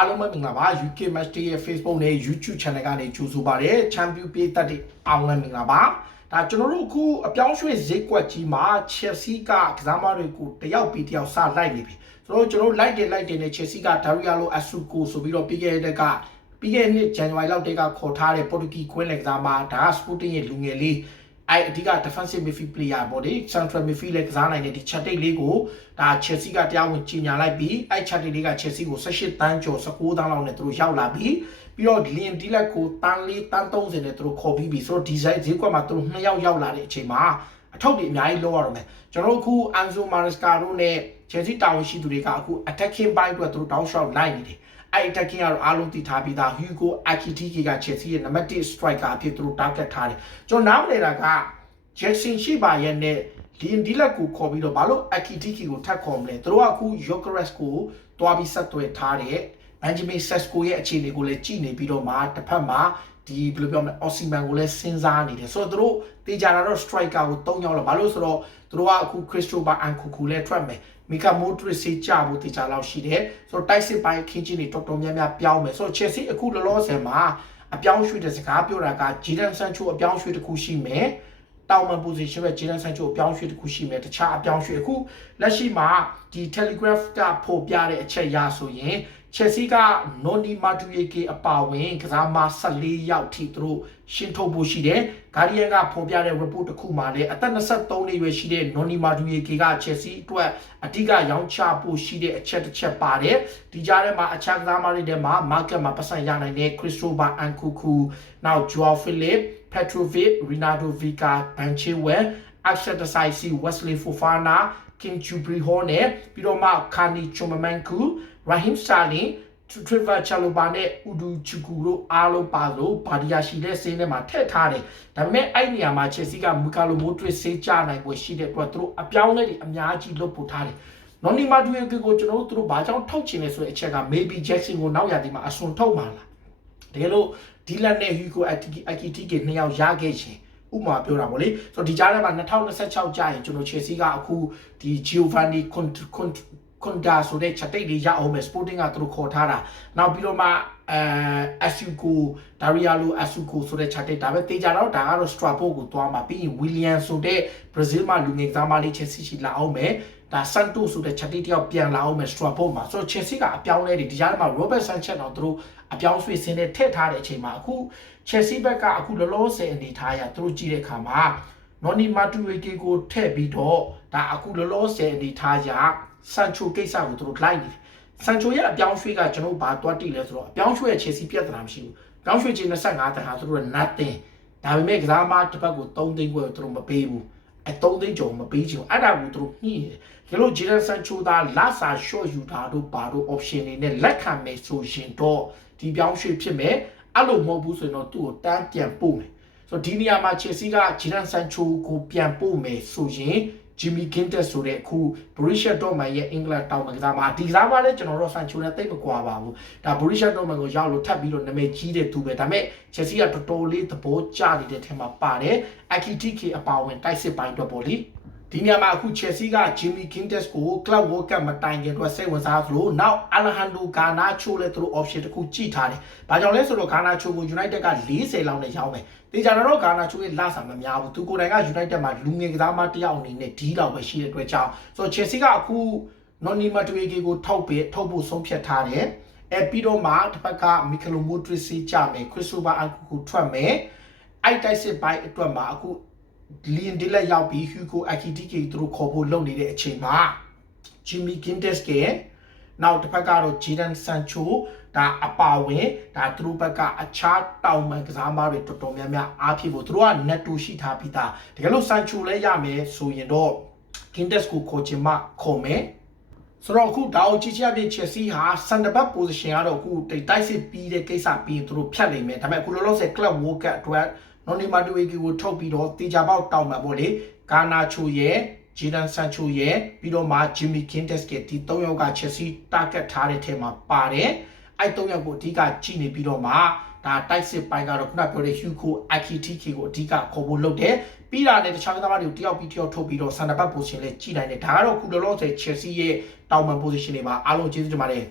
အားလုံးပဲမင်္ဂလာပါ UK Match Day ရဲ့ Facebook နဲ့ YouTube Channel ကနေကြိုဆိုပါရစေ Champion ပေးသက်တဲ့အောင်လည်းမင်္ဂလာပါဒါကျွန်တော်တို့အခုအပြောင်းရွှေ့ဈေးကွက်ကြီးမှာ Chelsea ကကစားမတွေကိုတယောက်ပြီးတယောက်စလိုက်နေပြီဆိုတော့ကျွန်တော်တို့လိုက်တယ်လိုက်တယ်နဲ့ Chelsea က Dario Asuko ဆိုပြီးတော့ပြီးခဲ့တဲ့ကပြီးခဲ့တဲ့နှစ် January လောက်တည်းကခေါ်ထားတဲ့ Portuguese ခွင်းလက်ကစားမဒါ Sporting ရဲ့လူငယ်လေး အဲ့အဓိက defensive midfield player ပေါ့လေ central midfield လည်းကစားနိုင်တဲ့ဒီ chat လေးကိုဒါ Chelsea ကတရားဝင်ကြီးညာလိုက်ပြီးအဲ့ chat လေးက Chelsea ကို18တန်းကျော်19တန်းလောက်နဲ့သူတို့ရောက်လာပြီးပြီးတော့ Lin Dilak ကိုတန်းလေးတန်း30နဲ့သူတို့ခေါ်ပြီးပြီဆိုတော့ဒီဇိုင်းဈေးကွက်မှာသူတို့နှစ်ယောက်ရောက်လာတဲ့အချိန်မှာအထောက်တွေအများကြီးလောက်ရတော့မယ်ကျွန်တော်တို့အခု Anzo Maresca တို့နဲ့ Chelsea တာဝန်ရှိသူတွေကအခု attacking ပိုင်းအတွက်သူတို့တောင်းလျှောက်လိုက်နေတယ် အဲ့ attacking ကတော့အားလုံးသိထားပြီးသား Hugo Ekitike က Chelsea ရဲ့ number 1 striker အဖြစ်သူတို့ target ထားတယ်ကျွန်တော်နားမလည်တာက Jackson ရှိပါရဲ့နဲ့ဒီဒီလက်ကိုခေါ်ပြီးတော့ဘာလို့ Akitiki ကိုထပ်ခေါ်မလဲသူတို့ကအခု Yokeres ကိုတွားပြီးဆက်သွယ်ထားတဲ့ Benjamin Sesko ရဲ့အခြေအနေကိုလည်းကြည့်နေပြီးတော့မှတစ်ဖက်မှာ ဒီဘယ်လိုပြောမလဲ Osimhen ကိုလည်းစဉ်းစားနေတယ်ဆိုတော့သူတို့တေချာတာတော့ striker ကို၃ယောက်လောက်ဘာလို့ဆိုတော့သူတို့ကအခု Christopher Ankuku လည်းထွက်မယ်မီကာမိုဒရစ်စေးကြဖို့တေချာလောက်ရှိတယ်ဆိုတော့တိုက်စစ်ပိုင်းခင်းချင်းတွေတော်တော်များများပြောင်းမယ်ဆိုတော့ Chelsea အခုလောလောဆယ်မှာအပြောင်းရွှေ့တဲ့စကားပြောတာက Jadon Sancho အပြောင်းရွှေ့တစ်ခုရှိမယ်တောင်မန် position ပဲဂျေရန်ဆန်ချိုအပြောင်းရွှေ့တစ်ခုရှိမယ်တခြားအပြောင်းရွှေ့အခုလက်ရှိမှာဒီ Telegraph ကဖော်ပြတဲ့အချက်အရဆိုရင် Chelsea က Noni Madueke အပါဝင်ကစားမ14ယောက်ထိသူတို့ရှင်းထုတ်ဖို့ရှိတယ်။ Guardian ကဖော်ပြတဲ့ report တစ်ခုမှာလည်းအသက်23နှစ်ရွယ်ရှိတဲ့ Noni Madueke က Chelsea အတွက်အဓိကရောင်းချဖို့ရှိတဲ့အချက်တစ်ချက်ပါတယ်။ဒီကြားထဲမှာအခြားကစားမတွေထဲမှာ market မှာပတ်စံရနိုင်တဲ့ Christopher Ankuku နောက် Joao Philip Petrovic, Renato Vica, Banchewell, Akshat Saisi, Wesley Fofana, Kim Chubriho နဲ့ပြီးတော့မှ Kani Chumamanku, Raheem Sterling, Trevor Chalobah နဲ့ Udu Chuku တို့အားလုံးပါလို့ဘာဒီယာရှိတဲ့စင်းထဲမှာထည့်ထားတယ်။ဒါပေမဲ့အဲ့နေရာမှာ Chelsea က Mikalo Modric ဆေးကြနိုင်ပွဲရှိတဲ့အတွက်သူတို့အပြောင်းအလဲတွေအများကြီးလုပ်ပို့ထားတယ်။ Noni Madueke ကိုကျွန်တော်တို့သူတို့ဘာကြောင့်ထုတ်ချင်လဲဆိုတဲ့အချက်က maybe Jackson ကိုနောက်ရာသီမှာအစွန်ထုတ်မှာလား။တကယ်လို့ဒီလက်နဲ့ Hugo Ekitike နှစ်ယောက်ရခဲ့ခြင်းဥမာပြောတာပေါ့လေဆိုတော့ဒီကြားထဲမှာ2026ကြာရင်ကျွန်တော် Chelsea ကအခုဒီ Giovanni Conda ဆိုတဲ့ချက်တိတ်လေးရအောင်မယ် Sporting ကသူတို့ခေါ်ထားတာနောက်ပြီးတော့မှအဲ Asuko Darialo Asuko ဆိုတဲ့ချက်တိတ်ဒါပဲတေးကြတော့ဒါကတော့ Strabo ကိုသွားမှာပြီးရင် William ဆိုတဲ့ Brazil မှာလူငယ်သားမလေး Chelsea ရှိလာအောင်မယ်ဒါဆန်တိုဆိုတဲ့ချက်တိတယောက်ပြန်လာအောင်မယ်စထရာဖို့မှာဆိုတော့ Chelsea ကအပြောင်းလဲတွေဒီကြားထဲမှာ Robert Sanchez တော့သူတို့အပြောင်းဆွေးစင်းနဲ့ထည့်ထားတဲ့အချိန်မှာအခု Chelsea ဘက်ကအခုလောလောဆယ်အနေထားရသူတို့ကြည့်တဲ့အခါမှာ Noni Madueke ကိုထည့်ပြီးတော့ဒါအခုလောလောဆယ်အနေထားရ Sancho ကိစ္စကိုသူတို့လိုက်နေတယ်။ Sancho ရဲ့အပြောင်းရွှေ့ကကျွန်တော်ဘာတွားတိလဲဆိုတော့အပြောင်းရွှေ့ရဲ့ Chelsea ပြဿနာမရှိဘူး။ပြောင်းရွှေ့ခြင်း25တန်းဟာသူတို့က nothing ဒါပေမဲ့ကစားမတစ်ပတ်ကို3သိန်းခွဲသူတို့မပေးဘူး။အဲ3သိန်းကျော်မပေးချင်ဘူး။အဲ့ဒါကိုသူတို့ညှိတယ်။ဒီလို Jadon Sancho သာလာစာ short ယူတာတို့ဘာတို့ option တွေနဲ့လက်ခံမယ်ဆိုရင်တော့ဒီပြောင်းရွှေ့ဖြစ်မယ်။အဲ့လိုမဟုတ်ဘူးဆိုရင်တော့သူ့ကိုတန်းပြန်ပို့မယ်။ဆိုတော့ဒီနေရာမှာ Chelsea က Jadon Sancho ကိုပြန်ပို့မယ်ဆိုရင် Jimmy Ginter ဆိုတဲ့အခု Borussia Dortmund ရဲ့အင်္ဂလန်တောင်ပံကစားမှာဒီကစားမှာလည်းကျွန်တော်တို့ Sancho နဲ့တိတ်မကွာပါဘူးဒါ Borussia Dortmund ကိုရောက်လို့ထပ်ပြီးတော့နာမည်ကြီးတဲ့သူပဲဒါပေမဲ့ Chelsea ကတော်တော်လေးသဘောကျနေတဲ့ထဲမှာပါတယ် Akitike အပါဝင်တိုက်စစ်ပိုင်းအတွက်ပေါ့လေ ဒီညမှာအခု Chelsea က Jimmy Ginter ကို Club World Cup မတိုင်ခင်အတွက်စိတ်ဝင်စားသလိုနောက် Alejandro Garnacho လည်းသူတို့ option တစ်ခုကြည့်ထားတယ်။ဘာကြောင့်လဲဆိုတော့ Garnacho ကို United က40လောက်နဲ့ရောင်းမယ်။တေချာတော့ Garnacho ရဲ့လစာမများဘူး။သူကိုယ်တိုင်က United မှာလူငယ်ကစားမတစ်ယောက်အနေနဲ့ဒီလောက်ပဲရှိတဲ့အတွက်ကြောင့်ဆိုတော့ Chelsea ကအခု Noni Madueke ကိုထောက်ပေးထုတ်ဖို့ဆုံးဖြတ်ထားတယ်။အဲပြီးတော့မှတစ်ဖက်က Mikhailo Modric ကြမယ် Christopher Nkunku ထွက်မယ်။အဲ့တိုက်စစ်ပိုင်းအတွက်မှာအခု လီယန်ဒီလက်ရောက်ပြီး Hugo Ekitike သူတို့ခေါ်ဖို့လုပ်နေတဲ့အချိန်မှာ Jimmy Gintes ကနောက်တစ်ဖက်ကတော့ Jadon Sancho ဒါအပါဝင်ဒါသူတို့ဘက်ကအခြားတောင်ပံကစားမတွေတော်တော်များများအားဖြစ်ဖို့သူတို့က netto ရှိထားပြီးသားတကယ်လို့ Sancho လည်းရမယ်ဆိုရင်တော့ Gintes ကိုခေါ်ချင်မှခေါ်မယ်ဆိုတော့အခုဒါကိုကြည့်ချပြ Chelsea ဟာ center back position ကတော့အခုတိုက်စစ်ပြီးတဲ့ကိစ္စပြီးရင်သူတို့ဖြတ်နိုင်မယ်ဒါပေမဲ့အခုလောလောဆယ် club world cup အတွက် Noni Madueke ကိုထုတ်ပြီးတော့တေချာပေါက်တောင်းမှာပေါ့လေဂါနာချိုရဲ့ဂျီဒန်ဆန်ချိုရဲ့ပြီးတော့မှဂျင်မီကင်တက်စ်ကဒီ၃ယောက်က Chelsea target ထားတဲ့ထဲမှာပါတယ်အဲ့၃ယောက်ကိုအဓိကကြည့်နေပြီးတော့မှဒါတိုက်စစ်ပိုင်းကတော့ခုနပြောတဲ့ Hugo Akitike ကိုအဓိကခေါ်ဖို့လုပ်တယ်ပြီးတာနဲ့တခြားကစားသမားတွေကိုတယောက်ပြီးတယောက်ထုတ်ပြီးတော့ center back position လေးကြည့်နိုင်တယ်ဒါကတော့ခုလောလောဆယ် Chelsea ရဲ့တောင်ပံ position တွေမှာအားလုံးကျေးဇူးတင်ပါတယ်